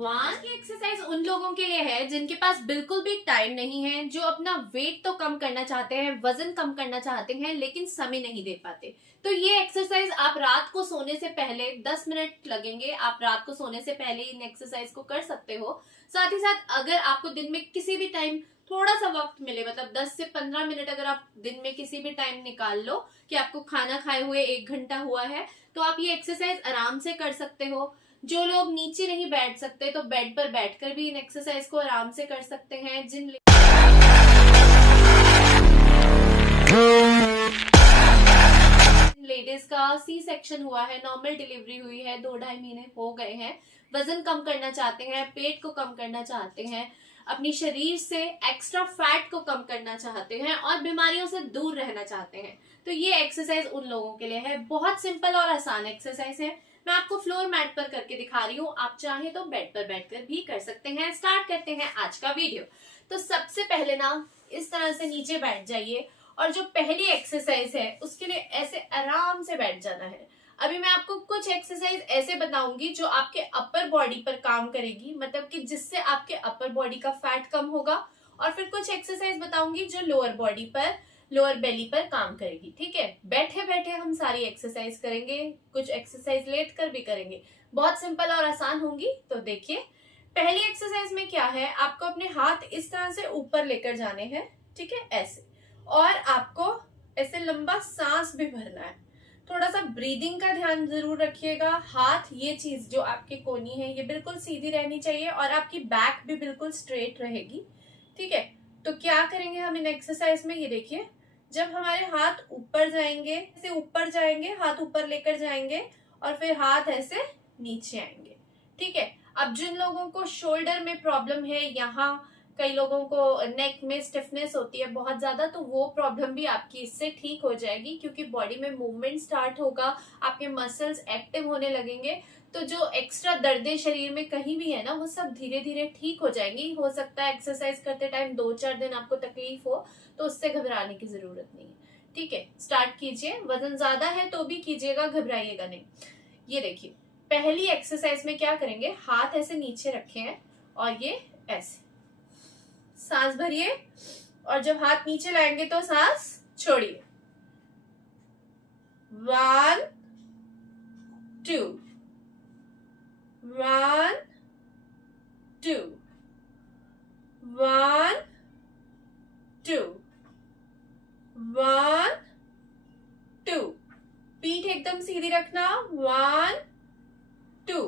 आज की एक्सरसाइज उन लोगों के लिए है जिनके पास बिल्कुल भी टाइम नहीं है, जो अपना वेट तो कम करना चाहते हैं, वजन कम करना चाहते हैं, लेकिन समय नहीं दे पाते। तो ये एक्सरसाइज आप रात को सोने से पहले 10 मिनट लगेंगे, आप रात को सोने से पहले इन एक्सरसाइज को कर सकते हो। साथ ही साथ अगर आपको दिन में किसी भी टाइम थोड़ा सा वक्त मिले, मतलब 10 से 15 मिनट अगर आप दिन में किसी भी टाइम निकाल लो कि आपको खाना खाए हुए 1 घंटा हुआ है, तो आप ये एक्सरसाइज आराम से कर सकते हो। जो लोग नीचे नहीं बैठ सकते तो बेड पर बैठकर भी इन एक्सरसाइज को आराम से कर सकते हैं। जिन लेडीज का सी सेक्शन हुआ है, नॉर्मल डिलीवरी हुई है, 2-2.5 महीने हो गए हैं, वजन कम करना चाहते हैं, पेट को कम करना चाहते हैं, अपनी शरीर से एक्स्ट्रा फैट को कम करना चाहते हैं और बीमारियों से दूर रहना चाहते हैं, तो ये एक्सरसाइज उन लोगों के लिए है। बहुत सिंपल और आसान एक्सरसाइज है। मैं आपको फ्लोर मैट पर करके दिखा रही हूँ, आप चाहे तो बेड पर बैठकर भी कर सकते हैं। स्टार्ट करते हैं आज का वीडियो। तो सबसे पहले ना इस तरह से नीचे बैठ जाइए और जो पहली एक्सरसाइज है उसके लिए ऐसे आराम से बैठ जाना है। अभी मैं आपको कुछ एक्सरसाइज ऐसे बताऊंगी जो आपके अपर बॉडी पर काम करेगी, मतलब कि जिससे आपके अपर बॉडी का फैट कम होगा, और फिर कुछ एक्सरसाइज बताऊंगी जो लोअर बॉडी पर, लोअर बेली पर काम करेगी। ठीक है, बैठे बैठे हम सारी एक्सरसाइज करेंगे, कुछ एक्सरसाइज लेट कर भी करेंगे, बहुत सिंपल और आसान होंगी। तो देखिए, पहली एक्सरसाइज में क्या है, आपको अपने हाथ इस तरह से ऊपर लेकर जाने हैं, ठीक है, ऐसे, और आपको ऐसे लंबा सांस भी भरना है। थोड़ा सा ब्रीदिंग का ध्यान जरूर रखिएगा। हाथ, ये चीज जो आपकी कोनी है, ये बिल्कुल सीधी रहनी चाहिए और आपकी बैक भी बिल्कुल स्ट्रेट रहेगी। ठीक है, तो क्या करेंगे हम इन एक्सरसाइज में, ये देखिए, जब हमारे हाथ ऊपर जाएंगे, ऐसे ऊपर जाएंगे, हाथ ऊपर लेकर जाएंगे और फिर हाथ ऐसे नीचे आएंगे। ठीक है, अब जिन लोगों को शोल्डर में प्रॉब्लम है, यहाँ कई लोगों को नेक में स्टिफनेस होती है बहुत ज्यादा, तो वो प्रॉब्लम भी आपकी इससे ठीक हो जाएगी, क्योंकि बॉडी में मूवमेंट स्टार्ट होगा, आपके मसल्स एक्टिव होने लगेंगे, तो जो एक्स्ट्रा दर्दें शरीर में कहीं भी है ना, वो सब धीरे धीरे ठीक हो जाएंगी। हो सकता है एक्सरसाइज करते टाइम 2-4 दिन आपको तकलीफ हो, तो उससे घबराने की जरूरत नहीं है। ठीक है, स्टार्ट कीजिए। वजन ज्यादा है तो भी कीजिएगा, घबराइएगा नहीं। ये देखिए, पहली एक्सरसाइज में क्या करेंगे, हाथ ऐसे नीचे रखे हैं और ये ऐसे सांस भरिए, और जब हाथ नीचे लाएंगे तो सांस छोड़िए। 1 2 1 2 1 2 1 2। पीठ एकदम सीधी रखना। 1 2।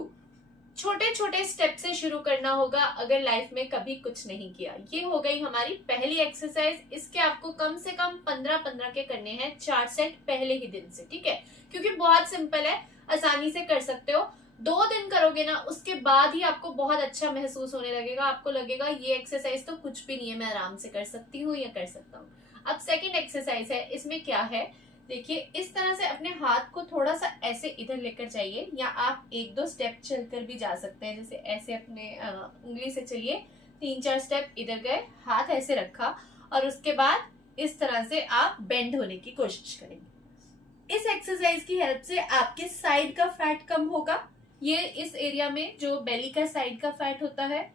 छोटे छोटे स्टेप से शुरू करना होगा अगर लाइफ में कभी कुछ नहीं किया। ये हो गई हमारी पहली एक्सरसाइज। इसके आपको कम से कम 15-15 के करने हैं, 4 सेट पहले ही दिन से। ठीक है, क्योंकि बहुत सिंपल है, आसानी से कर सकते हो। 2 दिन करोगे ना, उसके बाद ही आपको बहुत अच्छा महसूस होने लगेगा, आपको लगेगा ये एक्सरसाइज तो कुछ भी नहीं है, मैं आराम से कर सकती हूँ या कर सकता हूँ। अब सेकेंड एक्सरसाइज है, इसमें क्या है, देखिए, इस तरह से अपने हाथ को थोड़ा सा ऐसे इधर लेकर जाइए, या आप 1-2 स्टेप चलकर भी जा सकते हैं, जैसे ऐसे अपने उंगली से चलिए, 3-4 स्टेप इधर गए, हाथ ऐसे रखा, और उसके बाद इस तरह से आप बेंड होने की कोशिश करेंगे। इस एक्सरसाइज की हेल्प से आपके साइड का फैट कम होगा। ये इस एरिया में जो बेली का साइड का फैट होता है,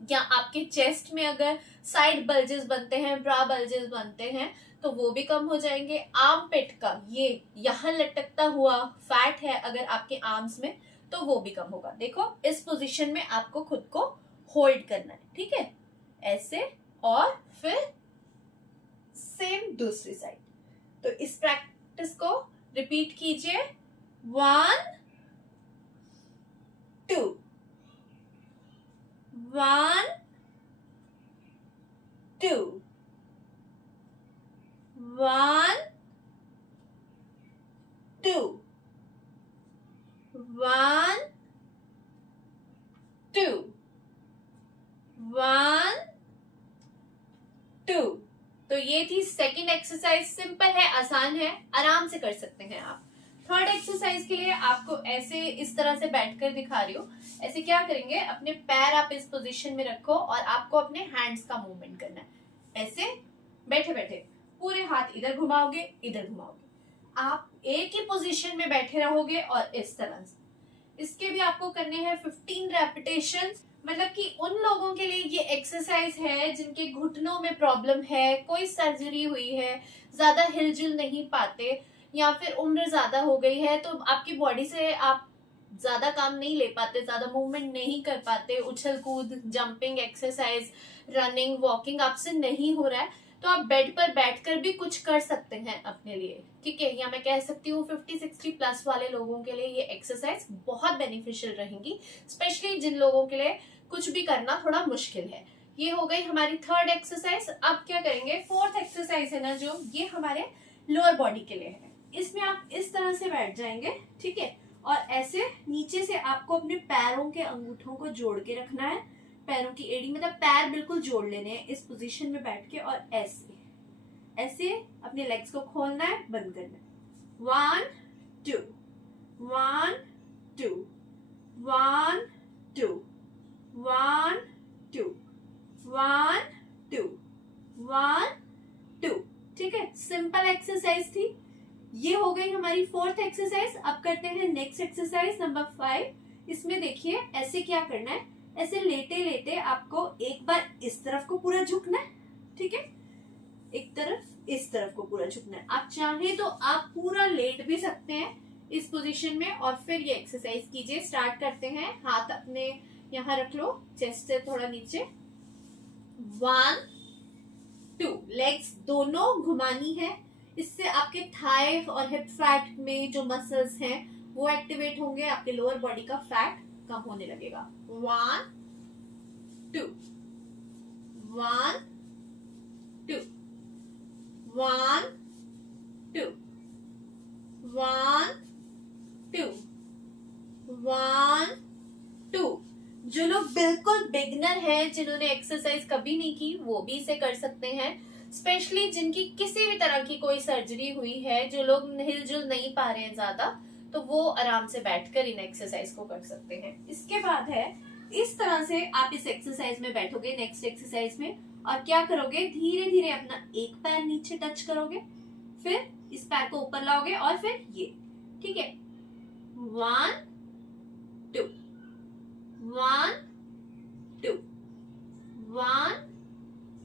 या आपके चेस्ट में अगर साइड बल्जेस बनते हैं, ब्रा बल्जेस बनते हैं, तो वो भी कम हो जाएंगे। आर्म पिट का ये यहाँ लटकता हुआ फैट है अगर आपके आर्म्स में, तो वो भी कम होगा। देखो, इस पोजीशन में आपको खुद को होल्ड करना है। ठीक है, ऐसे, और फिर सेम दूसरी साइड। तो इस प्रैक्टिस को रिपीट कीजिए। 1 2 1 2 1 2 1 2 1 2। तो ये थी सेकंड एक्सरसाइज। सिंपल है, आसान है, आराम से कर सकते हैं आप। थर्ड एक्सरसाइज के लिए आपको ऐसे इस तरह से बैठकर दिखा रही हूँ। ऐसे क्या करेंगे, अपने पैर आप इस पोजीशन में रखो और आपको अपने हैंड्स का मूवमेंट करना है। ऐसे बैठे बैठे पूरे हाथ इधर घुमाओगे, इधर घुमाओगे, आप एक ही पोजीशन में बैठे रहोगे और इस तरह से इसके भी आपको करने हैं 15 रेपिटेशन। मतलब कि उन लोगों के लिए ये एक्सरसाइज है जिनके घुटनों में प्रॉब्लम है, कोई सर्जरी हुई है, ज्यादा हिलजुल नहीं पाते, या फिर उम्र ज्यादा हो गई है तो आपकी बॉडी से आप ज्यादा काम नहीं ले पाते, ज्यादा मूवमेंट नहीं कर पाते, उछल कूद, जंपिंग एक्सरसाइज, रनिंग, वॉकिंग आपसे नहीं हो रहा है, तो आप बेड पर बैठकर भी कुछ कर सकते हैं अपने लिए, ठीक है। या मैं कह सकती हूँ 50-60 प्लस वाले लोगों के लिए ये एक्सरसाइज बहुत बेनिफिशियल रहेंगी, स्पेशली जिन लोगों के लिए कुछ भी करना थोड़ा मुश्किल है। ये हो गई हमारी थर्ड एक्सरसाइज। अब क्या करेंगे, फोर्थ एक्सरसाइज है ना जो, ये हमारे लोअर बॉडी के लिए है। इसमें आप इस तरह से बैठ जाएंगे, ठीक है, और ऐसे नीचे से आपको अपने पैरों के अंगूठों को जोड़ के रखना है, पैरों की एड़ी, मतलब पैर बिल्कुल जोड़ लेने हैं इस पोजीशन में बैठ के, और ऐसे ऐसे अपने लेग्स को खोलना है, बंद करना है। 1 2 1 2 1 2 1 2 1 2 1 2, ठीक है। सिंपल एक्सरसाइज थी। ये हो गई हमारी फोर्थ एक्सरसाइज। अब करते हैं नेक्स्ट एक्सरसाइज नंबर 5। इसमें देखिए ऐसे क्या करना है, ऐसे लेटे लेटे आपको एक बार इस तरफ को पूरा झुकना है, ठीक है, एक तरफ इस तरफ को पूरा झुकना है। आप चाहें तो आप पूरा लेट भी सकते हैं इस पोजीशन में, और फिर ये एक्सरसाइज कीजिए। स्टार्ट करते हैं, हाथ अपने यहाँ रख लो, चेस्ट से थोड़ा नीचे। 1 2, लेग्स दोनों घुमानी है, इससे आपके थाई और हिप फैट में जो मसल्स हैं वो एक्टिवेट होंगे, आपके लोअर बॉडी का फैट कम होने लगेगा। 1 2 1 2 1 2 1 2 1 2। जो लोग बिल्कुल बिगनर हैं, जिन्होंने एक्सरसाइज कभी नहीं की, वो भी इसे कर सकते हैं। स्पेशली जिनकी किसी भी तरह की कोई सर्जरी हुई है, जो लोग हिलजुल नहीं पा रहे हैं ज्यादा, तो वो आराम से बैठकर इन एक्सरसाइज को कर सकते हैं। इसके बाद है, इस तरह से आप इस एक्सरसाइज में बैठोगे नेक्स्ट एक्सरसाइज में, और क्या करोगे, धीरे धीरे अपना एक पैर नीचे टच करोगे, फिर इस पैर को ऊपर लाओगे, और फिर ये, ठीक है। 1 2 1 2 1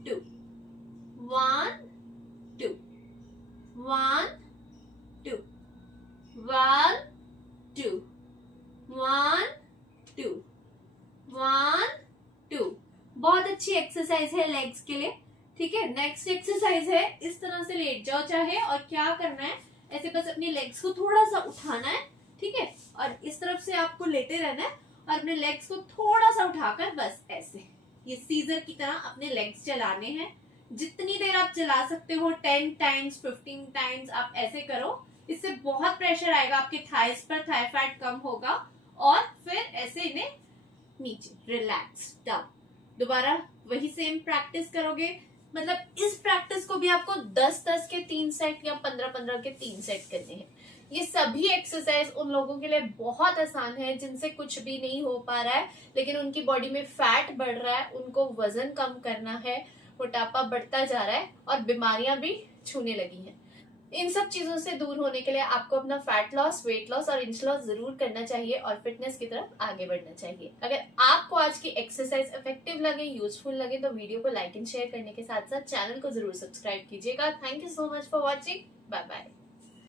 2 1 2 1 2 1 2 1 2 1 2। बहुत अच्छी एक्सरसाइज है लेग्स के लिए, ठीक है। नेक्स्ट एक्सरसाइज है, इस तरह से लेट जाओ चाहे, और क्या करना है, ऐसे बस अपने लेग्स को थोड़ा सा उठाना है, ठीक है, और इस तरफ से आपको लेटे रहना है, और अपने लेग्स को थोड़ा सा उठाकर बस ऐसे, ये सीजर की तरह अपने लेग्स चलाने हैं। जितनी देर आप चला सकते हो, 10 टाइम्स 15 टाइम्स आप ऐसे करो। इससे बहुत प्रेशर आएगा आपके थाइस पर, थाई फैट कम होगा, और फिर ऐसे इन्हें नीचे रिलैक्स डाउन। दोबारा वही सेम प्रैक्टिस करोगे। मतलब इस प्रैक्टिस को भी आपको 10-10 के 3 सेट या 15-15 के 3 सेट करने हैं। ये सभी एक्सरसाइज उन लोगों के लिए बहुत आसान है जिनसे कुछ भी नहीं हो पा रहा है, लेकिन उनकी बॉडी में फैट बढ़ रहा है, उनको वजन कम करना है, मोटापा बढ़ता जा रहा है, और बीमारियां भी छूने लगी हैं। इन सब चीजों से दूर होने के लिए आपको अपना फैट लॉस, वेट लॉस और इंच लॉस जरूर करना चाहिए, और फिटनेस की तरफ आगे बढ़ना चाहिए। अगर आपको आज की एक्सरसाइज इफेक्टिव लगे, यूजफुल लगे, तो वीडियो को लाइक एंड शेयर करने के साथ साथ चैनल को जरूर सब्सक्राइब कीजिएगा। Thank you so much for watching. Bye bye.